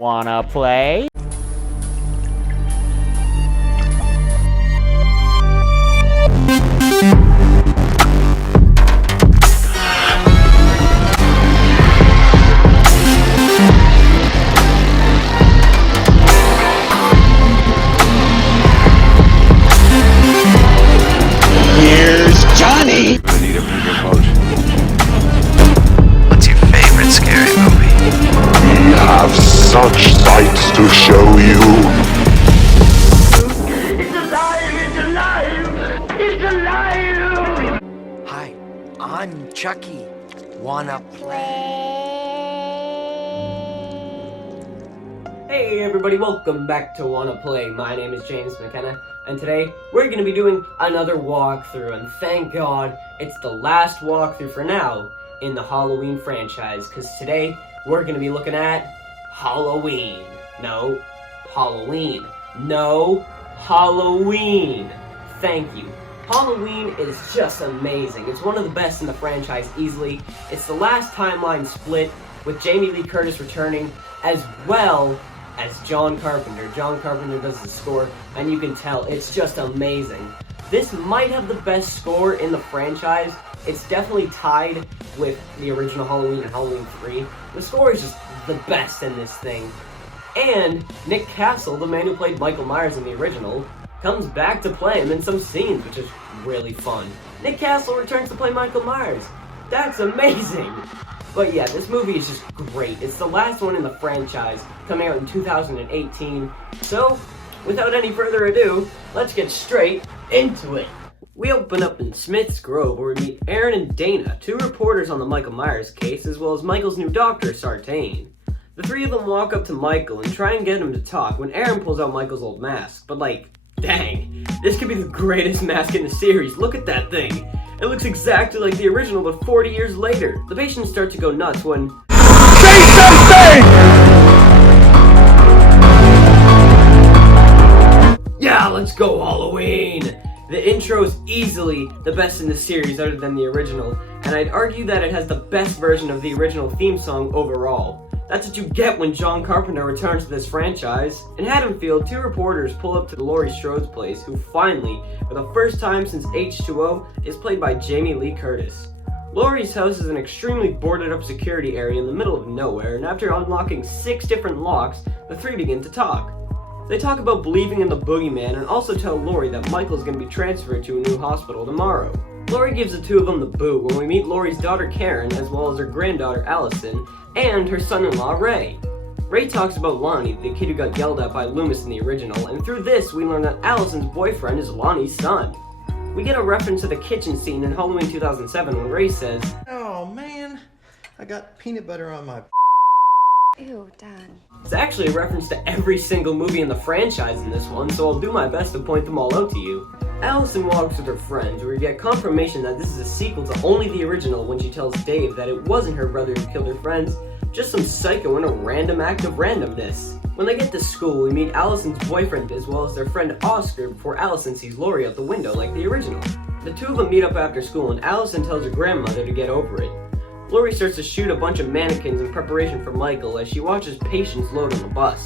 Wanna play? Here's Johnny! I need a bigger boat. What's your favorite scary movie? We have such sights to show you. It's alive! It's alive! It's alive! Hi, I'm Chucky. Wanna play? Hey everybody, welcome back to Wanna Play. My name is James McKenna, and today we're going to be doing another walkthrough, and thank God it's the last walkthrough for now in the Halloween franchise, because today we're going to be looking at Halloween. No, Halloween. No, Halloween. Thank you. Halloween is just amazing. It's one of the best in the franchise easily. It's the last timeline split with Jamie Lee Curtis returning, as well as John Carpenter. John Carpenter does the score, and you can tell it's just amazing. This might have the best score in the franchise. It's definitely tied with the original Halloween and Halloween 3. The score is just the best in this thing. And Nick Castle, the man who played Michael Myers in the original, comes back to play him in some scenes, which is really fun. Nick Castle returns to play Michael Myers. That's amazing! But yeah, this movie is just great. It's the last one in the franchise, coming out in 2018. So, without any further ado, let's get straight into it. We open up in Smith's Grove, where we meet Aaron and Dana, two reporters on the Michael Myers case, as well as Michael's new doctor, Sartain. The three of them walk up to Michael and try and get him to talk when Aaron pulls out Michael's old mask. But like, dang, this could be the greatest mask in the series. Look at that thing. It looks exactly like the original, but 40 years later. The patients start to go nuts when... Say something! Yeah, let's go Halloween! The intro is easily the best in the series other than the original, and I'd argue that it has the best version of the original theme song overall. That's what you get when John Carpenter returns to this franchise. In Haddonfield, two reporters pull up to the Laurie Strode's place, who finally, for the first time since H2O, is played by Jamie Lee Curtis. Laurie's house is an extremely boarded up security area in the middle of nowhere, and after unlocking 6 different locks, the three begin to talk. They talk about believing in the boogeyman and also tell Laurie that Michael's going to be transferred to a new hospital tomorrow. Laurie gives the two of them the boot when we meet Laurie's daughter Karen, as well as her granddaughter Allison, and her son-in-law Ray. Ray talks about Lonnie, the kid who got yelled at by Loomis in the original, and through this we learn that Allison's boyfriend is Lonnie's son. We get a reference to the kitchen scene in Halloween 2007 when Ray says, Oh man, I got peanut butter on my. Ew, Dad. it's actually a reference to every single movie in the franchise in this one, so I'll do my best to point them all out to you. Allison walks with her friends, where we get confirmation that this is a sequel to only the original when she tells Dave that it wasn't her brother who killed her friends, just some psycho in a random act of randomness. When they get to school, we meet Allison's boyfriend as well as their friend Oscar before Allison sees Laurie out the window like the original. The two of them meet up after school and Allison tells her grandmother to get over it. Laurie starts to shoot a bunch of mannequins in preparation for Michael as she watches patients load on the bus.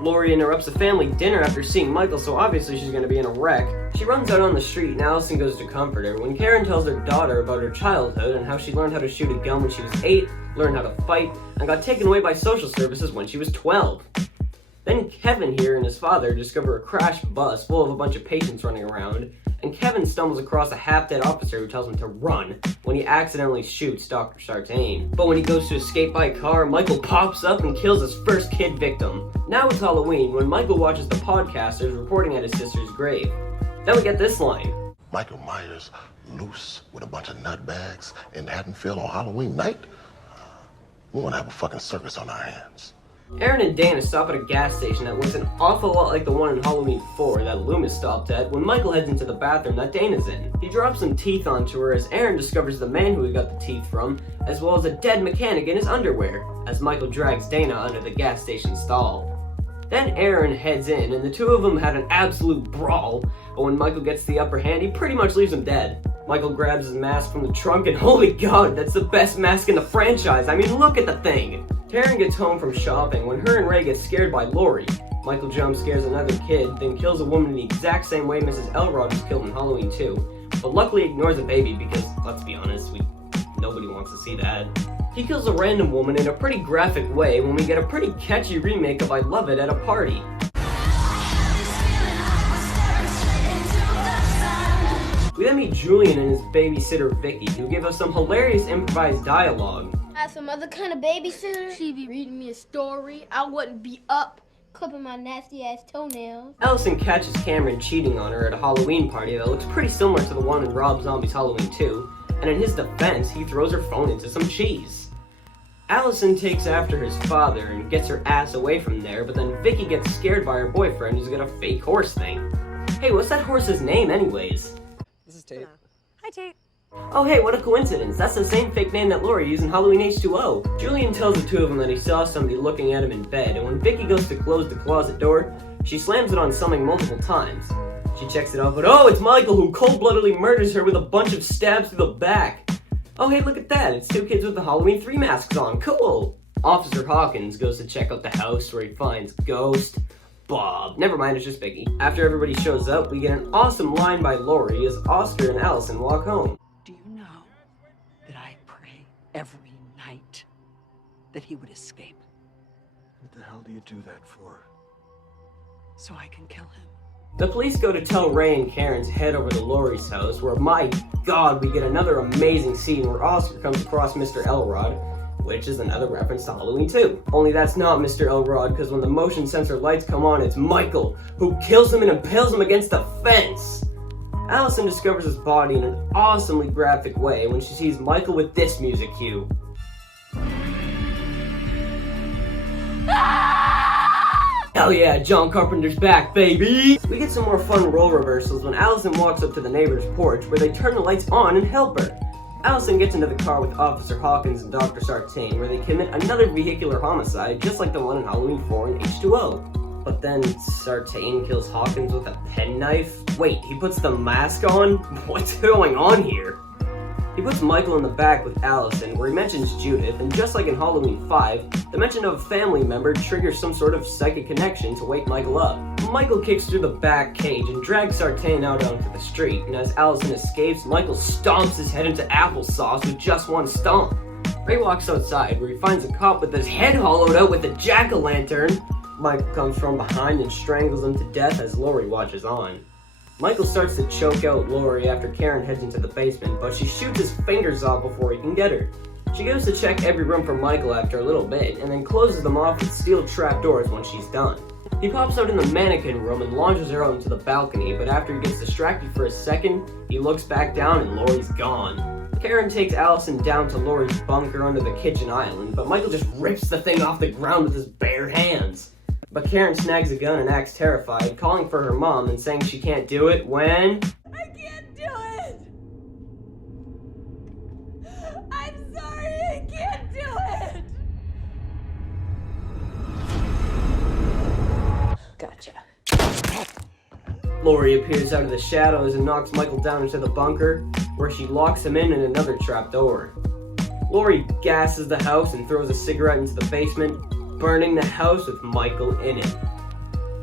Laurie interrupts a family dinner after seeing Michael, so obviously she's going to be in a wreck. She runs out on the street and Allison goes to comfort her when Karen tells her daughter about her childhood and how she learned how to shoot a gun when she was 8, learned how to fight, and got taken away by social services when she was 12. Then Kevin here and his father discover a crashed bus full of a bunch of patients running around, and Kevin stumbles across a half-dead officer who tells him to run when he accidentally shoots Dr. Sartain. But when he goes to escape by car, Michael pops up and kills his first kid victim. Now it's Halloween when Michael watches the podcasters reporting at his sister's grave. Then we get this line. Michael Myers loose with a bunch of nutbags in Haddonfield on Halloween night? We're gonna have a fucking circus on our hands. Aaron and Dana stop at a gas station that looks an awful lot like the one in Halloween 4 that Loomis stopped at when Michael heads into the bathroom that Dana's in. He drops some teeth onto her as Aaron discovers the man who he got the teeth from, as well as a dead mechanic in his underwear, as Michael drags Dana under the gas station stall. Then Aaron heads in, and the two of them had an absolute brawl, but when Michael gets the upper hand, he pretty much leaves him dead. Michael grabs his mask from the trunk, and holy god, that's the best mask in the franchise. I mean, look at the thing! Karen gets home from shopping when her and Ray get scared by Laurie. Michael jump scares another kid, then kills a woman in the exact same way Mrs. Elrod was killed in Halloween 2, but luckily ignores a baby because, let's be honest, nobody wants to see that. He kills a random woman in a pretty graphic way when we get a pretty catchy remake of I Love It at a party. We then meet Julian and his babysitter Vicky, who give us some hilarious improvised dialogue. I had some other kind of babysitter. She'd be reading me a story. I wouldn't be up clipping my nasty ass toenails. Allison catches Cameron cheating on her at a Halloween party that looks pretty similar to the one in Rob Zombie's Halloween 2, and in his defense, he throws her phone into some cheese. Allison takes after his father and gets her ass away from there, but then Vicky gets scared by her boyfriend who's got a fake horse thing. Hey, what's that horse's name anyways? This is Tate. Hi, Tate. Oh hey, what a coincidence. That's the same fake name that Laurie used in Halloween H2O. Julian tells the two of them that he saw somebody looking at him in bed, and when Vicky goes to close the closet door, she slams it on something multiple times. She checks it out, but oh, it's Michael who cold-bloodedly murders her with a bunch of stabs through the back. Oh hey, look at that. It's two kids with the Halloween 3 masks on. Cool. Officer Hawkins goes to check out the house where he finds Ghost, Bob. Never mind, it's just Vicky. After everybody shows up, we get an awesome line by Laurie as Oscar and Allison walk home. Do you know that I pray every night that he would escape? What the hell do you do that for? So I can kill him. The police go to tell Ray and Karen to head over to Laurie's house, where, my god, we get another amazing scene where Oscar comes across Mr. Elrod, which is another reference to Halloween 2. Only that's not Mr. Elrod, because when the motion sensor lights come on, it's Michael, who kills him and impales him against the fence. Allison discovers his body in an awesomely graphic way when she sees Michael with this music cue. Hell yeah, John Carpenter's back, baby! We get some more fun role reversals when Allison walks up to the neighbor's porch where they turn the lights on and help her. Allison gets into the car with Officer Hawkins and Dr. Sartain where they commit another vehicular homicide just like the one in Halloween 4 and H2O. But then Sartain kills Hawkins with a penknife? Wait, he puts the mask on? What's going on here? He puts Michael in the back with Allison, where he mentions Judith, and just like in Halloween 5, the mention of a family member triggers some sort of psychic connection to wake Michael up. Michael kicks through the back cage and drags Sartain out onto the street, and as Allison escapes, Michael stomps his head into applesauce with just one stomp. Ray walks outside, where he finds a cop with his head hollowed out with a jack-o'-lantern. Michael comes from behind and strangles him to death as Laurie watches on. Michael starts to choke out Laurie after Karen heads into the basement, but she shoots his fingers off before he can get her. She goes to check every room for Michael after a little bit, and then closes them off with steel trapdoors when she's done. He pops out in the mannequin room and launches her out into the balcony, but after he gets distracted for a second, he looks back down and Laurie's gone. Karen takes Allison down to Laurie's bunker under the kitchen island, but Michael just rips the thing off the ground with his bare hands. But Karen snags a gun and acts terrified, calling for her mom and saying she can't do it when... I can't do it! I'm sorry, I can't do it! Gotcha. Laurie appears out of the shadows and knocks Michael down into the bunker, where she locks him in another trapdoor. Laurie gasses the house and throws a cigarette into the basement, burning the house with Michael in it.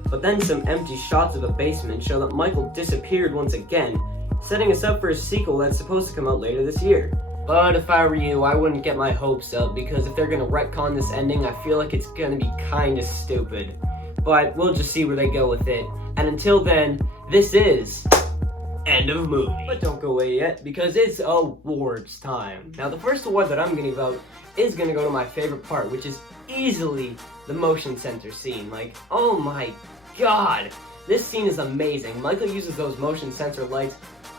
But then some empty shots of the basement show that Michael disappeared once again, setting us up for a sequel that's supposed to come out later this year. But if I were you, I wouldn't get my hopes up, because if they're gonna retcon this ending, I feel like it's gonna be kinda stupid. But we'll just see where they go with it. And until then, this is end of movie. But don't go away yet, because it's awards time. Now the first award that I'm gonna vote is gonna go to my favorite part, which is easily the motion sensor scene. Like, oh my god, this scene is amazing. Michael uses those motion sensor lights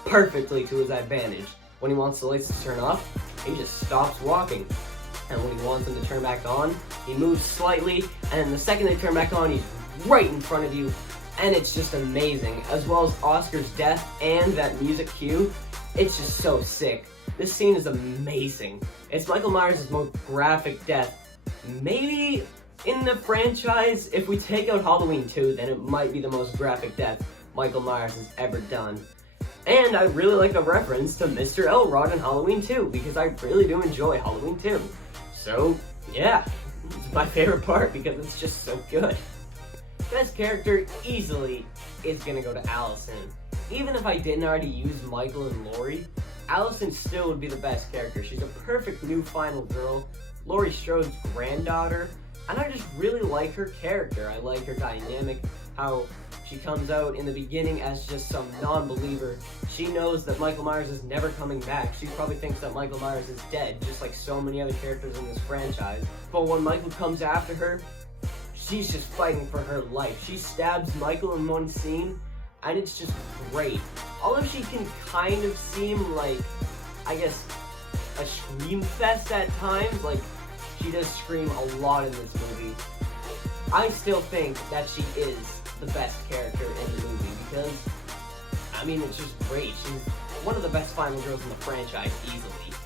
perfectly to his advantage. When he wants the lights to turn off, he just stops walking. And when he wants them to turn back on, he moves slightly, and then the second they turn back on, he's right in front of you, and it's just amazing. As well as Oscar's death and that music cue, it's just so sick. This scene is amazing. It's Michael Myers' most graphic death, maybe in the franchise. If we take out Halloween 2, then it might be the most graphic death Michael Myers has ever done. And I really like the reference to Mr. Elrod in Halloween 2, because I really do enjoy Halloween 2. So, yeah, It's my favorite part because it's just so good. Best character easily is gonna go to Allison. Even if I didn't already use Michael and Laurie, Allison still would be the best character. She's a perfect new final girl, Laurie Strode's granddaughter, and I just really like her character. I like her dynamic, how she comes out in the beginning as just some non-believer. She knows that Michael Myers is never coming back. She probably thinks that Michael Myers is dead, just like so many other characters in this franchise. But when Michael comes after her, she's just fighting for her life. She stabs Michael in one scene, and it's just great. Although she can kind of seem like, I guess, a scream fest at times, like she does scream a lot in this movie, I still think that she is the best character in the movie because, I mean, it's just great. She's one of the best final girls in the franchise, easily.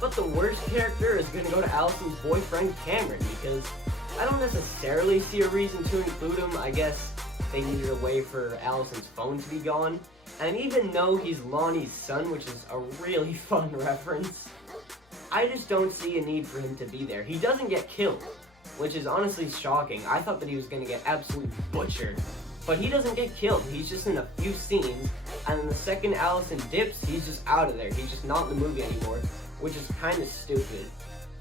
But the worst character is going to go to Allison's boyfriend, Cameron, because I don't necessarily see a reason to include him. I guess they needed a way for Allison's phone to be gone. And even though he's Lonnie's son, which is a really fun reference, I just don't see a need for him to be there. He doesn't get killed, which is honestly shocking. I thought that he was going to get absolutely butchered. But he doesn't get killed. He's just in a few scenes, and then the second Allison dips, he's just out of there. He's just not in the movie anymore, which is kind of stupid.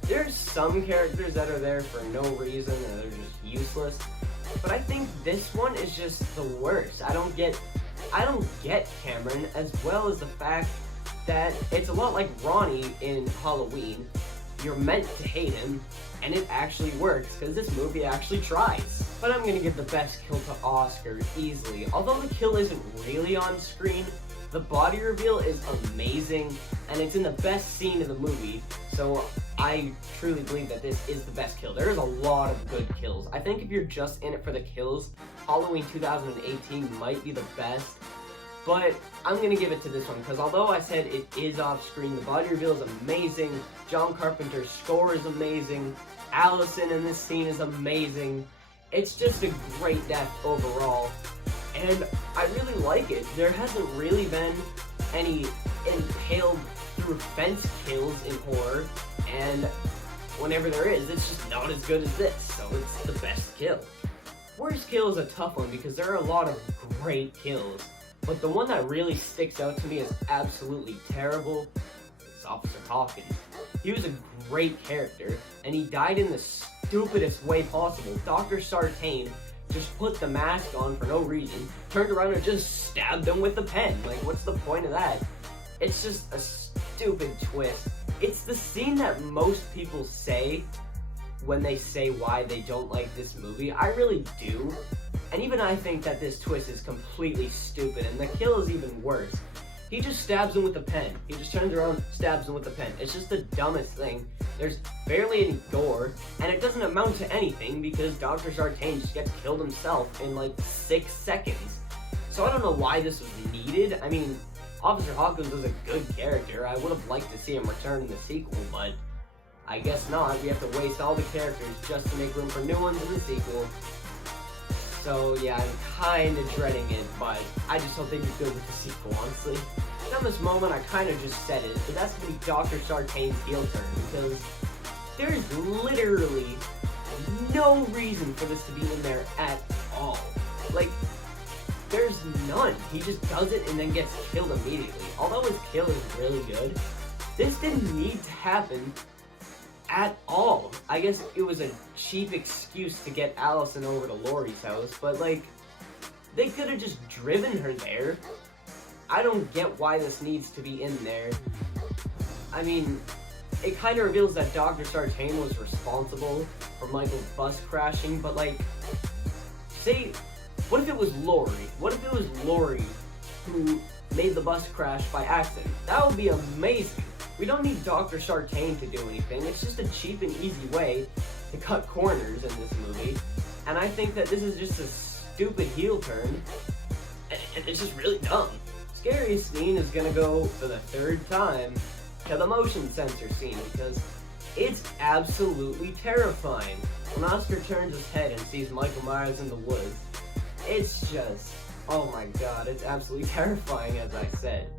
There's some characters that are there for no reason, and they're just useless. But I think this one is just the worst. I don't get Cameron, as well as the fact that it's a lot like Ronnie in Halloween. You're meant to hate him, and it actually works, because this movie actually tries. But I'm gonna give the best kill to Oscar, easily. Although the kill isn't really on screen, the body reveal is amazing, and it's in the best scene of the movie, so I truly believe that this is the best kill. There is a lot of good kills. I think if you're just in it for the kills, Halloween 2018 might be the best, but I'm gonna give it to this one, because although I said it is off screen, the body reveal is amazing, John Carpenter's score is amazing, Allison in this scene is amazing. It's just a great death overall, and I really like it. There hasn't really been any impaled through fence kills in horror, and whenever there is, it's just not as good as this, so it's the best kill. Worst kill is a tough one because there are a lot of great kills, but the one that really sticks out to me as absolutely terrible is Officer Hawkins. He was a great character, and he died in the stupidest way possible. Dr. Sartain just put the mask on for no reason, turned around and just stabbed him with a pen. Like, what's the point of that? It's just a stupid twist. It's the scene that most people say when they say why they don't like this movie. I really do. And even I think that this twist is completely stupid, and the kill is even worse. He just stabs him with a pen. He just turns around, stabs him with a pen. It's just the dumbest thing. There's barely any gore, and it doesn't amount to anything because Dr. Sartain just gets killed himself in like 6 seconds. So I don't know why this was needed. I mean, Officer Hawkins was a good character. I would have liked to see him return in the sequel, but I guess not. We have to waste all the characters just to make room for new ones in the sequel. So yeah, I'm kind of dreading it, but I just hope they do good with the sequel, honestly. At this moment, I kind of just said it, but that's going to be Dr. Sartain's heel turn, because there's literally no reason for this to be in there at all. Like, there's none. He just does it and then gets killed immediately. Although his kill is really good, this didn't need to happen at all. I guess it was a cheap excuse to get Allison over to Laurie's house, but like, they could have just driven her there. I don't get why this needs to be in there. I mean, it kind of reveals that Dr. Sartain was responsible for Michael's bus crashing, but like, say, what if it was Laurie? What if it was Laurie who made the bus crash by accident? That would be amazing. We don't need Dr. Sartain to do anything. It's just a cheap and easy way to cut corners in this movie. And I think that this is just a stupid heel turn, and it's just really dumb. Scariest scene is gonna go for the 3rd time to the motion sensor scene, because it's absolutely terrifying. When Oscar turns his head and sees Michael Myers in the woods, it's just, oh my god, it's absolutely terrifying, as I said.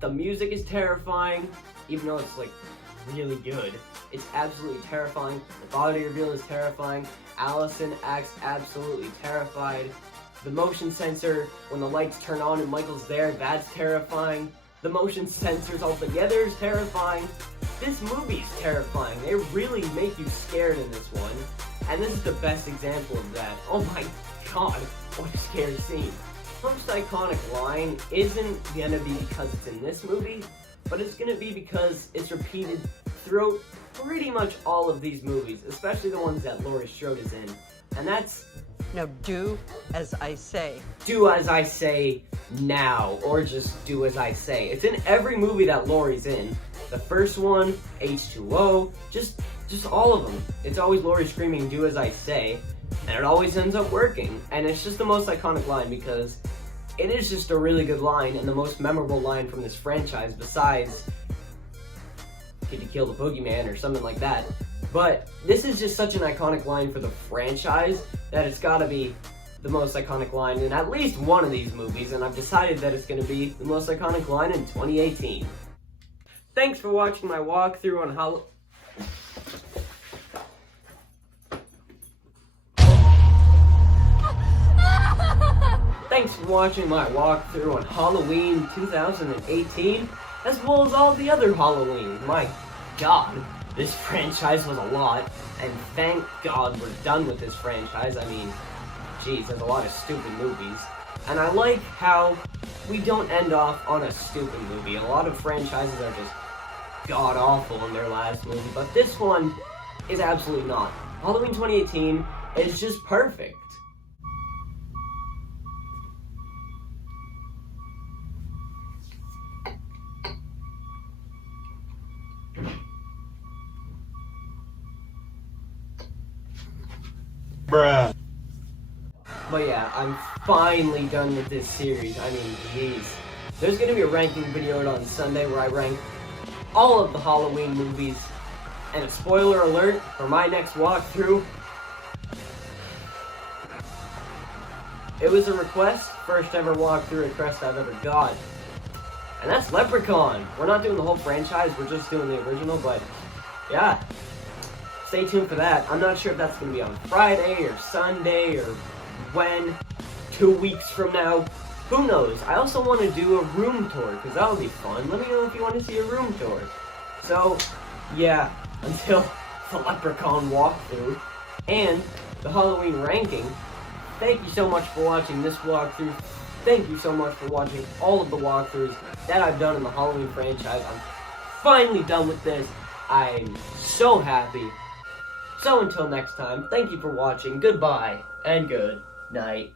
The music is terrifying, even though it's like really good. It's absolutely terrifying. The body reveal is terrifying. Allison acts absolutely terrified. The motion sensor, when the lights turn on and Michael's there, that's terrifying. The motion sensors altogether is terrifying. This movie's terrifying. They really make you scared in this one. And this is the best example of that. Oh my god, what a scary scene. The most iconic line isn't gonna be because it's in this movie, but it's gonna be because it's repeated throughout pretty much all of these movies, especially the ones that Laurie Strode is in. And that's, Now do as I say. do as I say now, or just do as I say. It's in every movie that Laurie's in. The first one, H2O, just all of them. It's always Laurie screaming, do as I say, and it always ends up working. And it's just the most iconic line because it is just a really good line and the most memorable line from this franchise besides Did You Kill the Boogeyman or something like that. But this is just such an iconic line for the franchise that it's gotta be the most iconic line in at least one of these movies, and I've decided that it's gonna be the most iconic line in 2018. Thanks for watching my walkthrough on Thanks for watching my walkthrough on Halloween 2018, as well as all the other Halloweens. My god, this franchise was a lot, and thank god we're done with this franchise. I mean, geez, there's a lot of stupid movies. And I like how we don't end off on a stupid movie. A lot of franchises are just god-awful in their last movie, but this one is absolutely not. Halloween 2018 is just perfect. Bruh. But yeah, I'm finally done with this series. I mean, jeez. There's gonna be a ranking video out on Sunday where I rank all of the Halloween movies. And a spoiler alert for my next walkthrough. It was a request, first ever walkthrough request I've ever got. And that's Leprechaun. We're not doing the whole franchise, we're just doing the original, but yeah. Stay tuned for that. I'm not sure if that's going to be on Friday or Sunday or when, 2 weeks from now. Who knows? I also want to do a room tour because that'll be fun. Let me know if you want to see a room tour. So, yeah, until the Leprechaun walkthrough and the Halloween ranking, thank you so much for watching this walkthrough. Thank you so much for watching all of the walkthroughs that I've done in the Halloween franchise. I'm finally done with this. I'm so happy. So until next time, thank you for watching, goodbye, and good night.